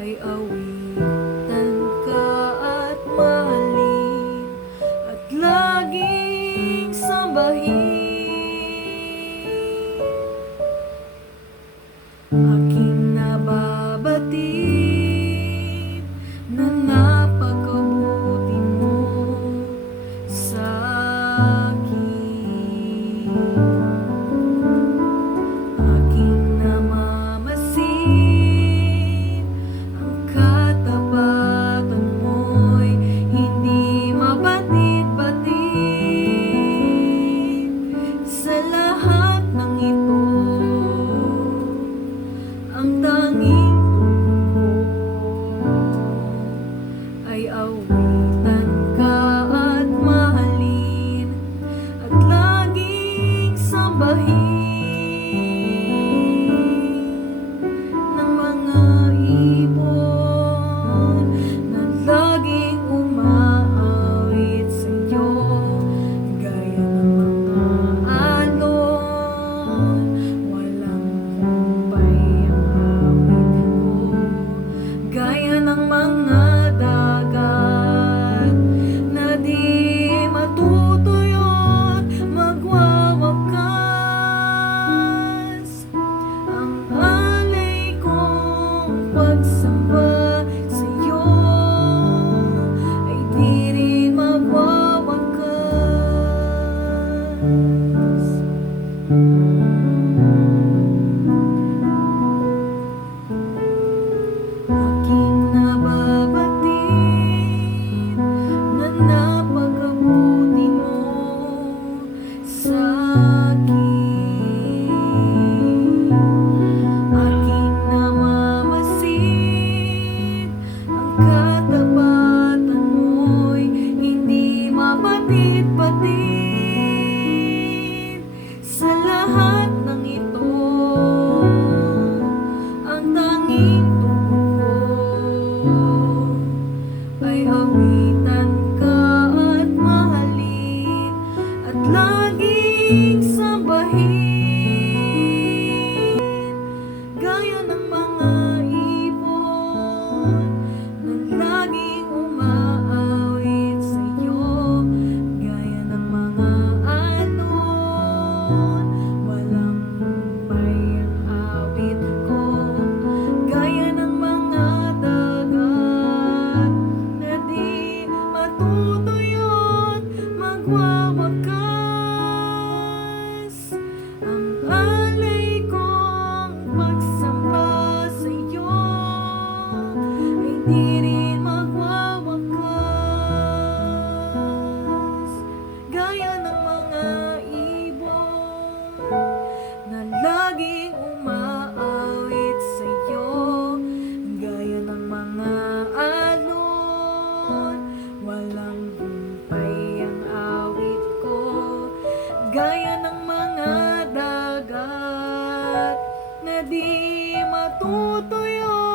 ay awitan ka at mahalin at laging sambahin. Aking nababatid na napakabuti mo sa akin. Aking namamasid, ang katapatan mo'y hindi mabatid-batid. Sa lahat ng ito, ang tanging tugon ko ay awitan ka at mahalin at laging sambahin ng mga ibon na laging umaawit sa'yo, gaya ng mga alon. Walang humpay ang awit ko, gaya ng mga dagat na di matutuyot magwawakas. Ang alay kong pagsamba sa'yo ay di rin magwawakas. Aking nababatid na napakabuti mo sa akin. Aking namamasid, ang katapatan mo'y hindi mabatid-batid. Sa lahat ng ito, ang tanging tugon ko ay awitan ka at mahalin at laging sambahin, gaya ng mga ibon na laging umaawit sa'yo, gaya ng mga alon. Walang humpay ang awit ko, gaya ng mga dagat na di matutuyot magwawakas. Ang alay kong pagsamba sa'yo ay di rin magwawakas, gaya ng mga ibon na laging umaawit sa'yo, gaya ng mga alon. Walang humpay ang awit ko, gaya ng mga dagat na di matutuyot